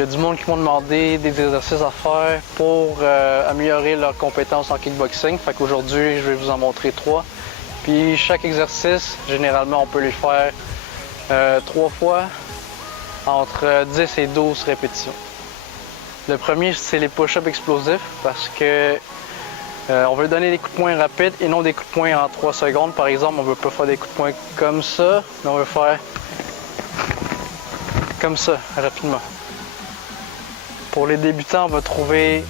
y a du monde qui m'ont demandé des exercices à faire pour améliorer leurs compétences en kickboxing. Fait qu'aujourd'hui, je vais vous en montrer 3. Puis chaque exercice, généralement, on peut les faire 3 fois entre 10 et 12 répétitions. Le premier, c'est les push-ups explosifs parce que on veut donner des coups de poing rapides et non des coups de poing en 3 secondes. Par exemple, on ne veut pas faire des coups de poing comme ça, mais on veut faire comme ça, rapidement. Pour les débutants, on va trouver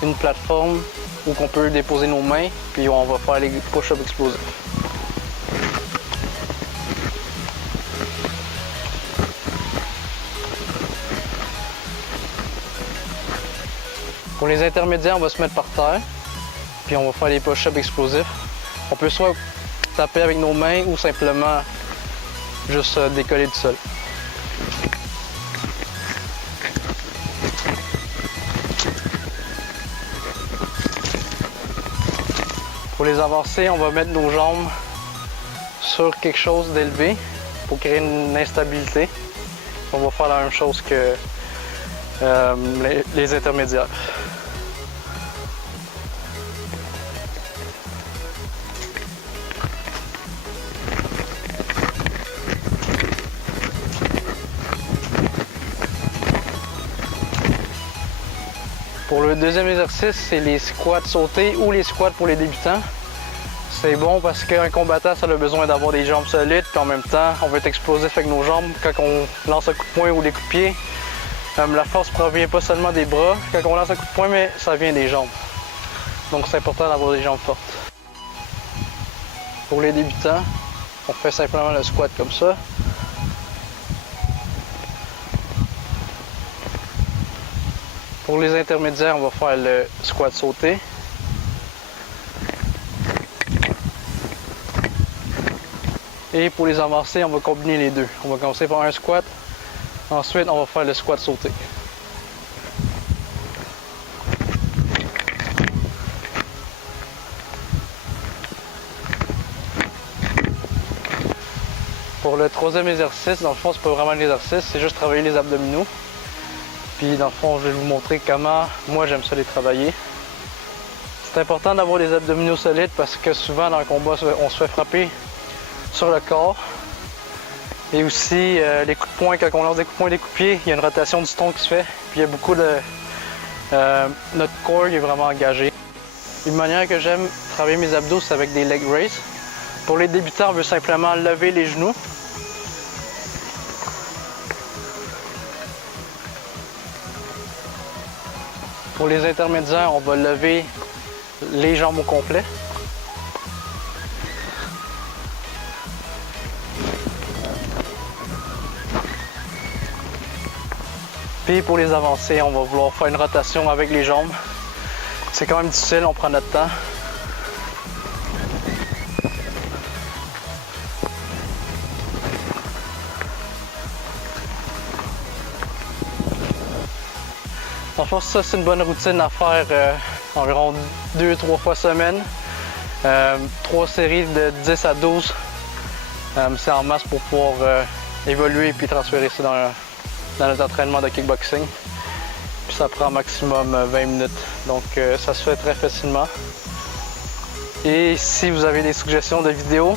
une plateforme où on peut déposer nos mains, puis on va faire les push-ups explosifs. Pour les intermédiaires, on va se mettre par terre, puis on va faire les push-ups explosifs. On peut soit taper avec nos mains ou simplement juste décoller du sol. Pour les avancées, on va mettre nos jambes sur quelque chose d'élevé pour créer une instabilité. On va faire la même chose que les intermédiaires. Pour le deuxième exercice, c'est les squats sautés ou les squats pour les débutants. C'est bon parce qu'un combattant, ça a besoin d'avoir des jambes solides, puis en même temps, on veut être explosif avec nos jambes quand on lance un coup de poing ou des coups de pied. La force ne provient pas seulement des bras quand on lance un coup de poing, mais ça vient des jambes. Donc c'est important d'avoir des jambes fortes. Pour les débutants, on fait simplement le squat comme ça. Pour les intermédiaires, on va faire le squat sauté. Et pour les avancées, on va combiner les deux. On va commencer par un squat, ensuite on va faire le squat sauté. Pour le troisième exercice, dans le fond, c'est pas vraiment un exercice, c'est juste travailler les abdominaux. Puis dans le fond, je vais vous montrer comment moi j'aime ça les travailler. C'est important d'avoir des abdominaux solides parce que souvent dans le combat, on se fait frapper sur le corps. Et aussi les coups de poing, quand on lance des coups de poing et des coups de pied, il y a une rotation du tronc qui se fait. Puis il y a beaucoup de... notre corps est vraiment engagé. Une manière que j'aime travailler mes abdos, c'est avec des leg raises. Pour les débutants, on veut simplement lever les genoux. Pour les intermédiaires, on va lever les jambes au complet. Puis pour les avancées, on va vouloir faire une rotation avec les jambes. C'est quand même difficile, on prend notre temps. En fait, ça, c'est une bonne routine à faire environ 2-3 fois semaine. 3 séries de 10 à 12. C'est en masse pour pouvoir évoluer et puis transférer ça dans notre entraînement de kickboxing. Puis ça prend maximum 20 minutes. Donc ça se fait très facilement. Et si vous avez des suggestions de vidéos,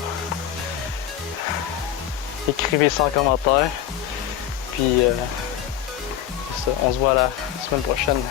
écrivez ça en commentaire. Puis on se voit la semaine prochaine.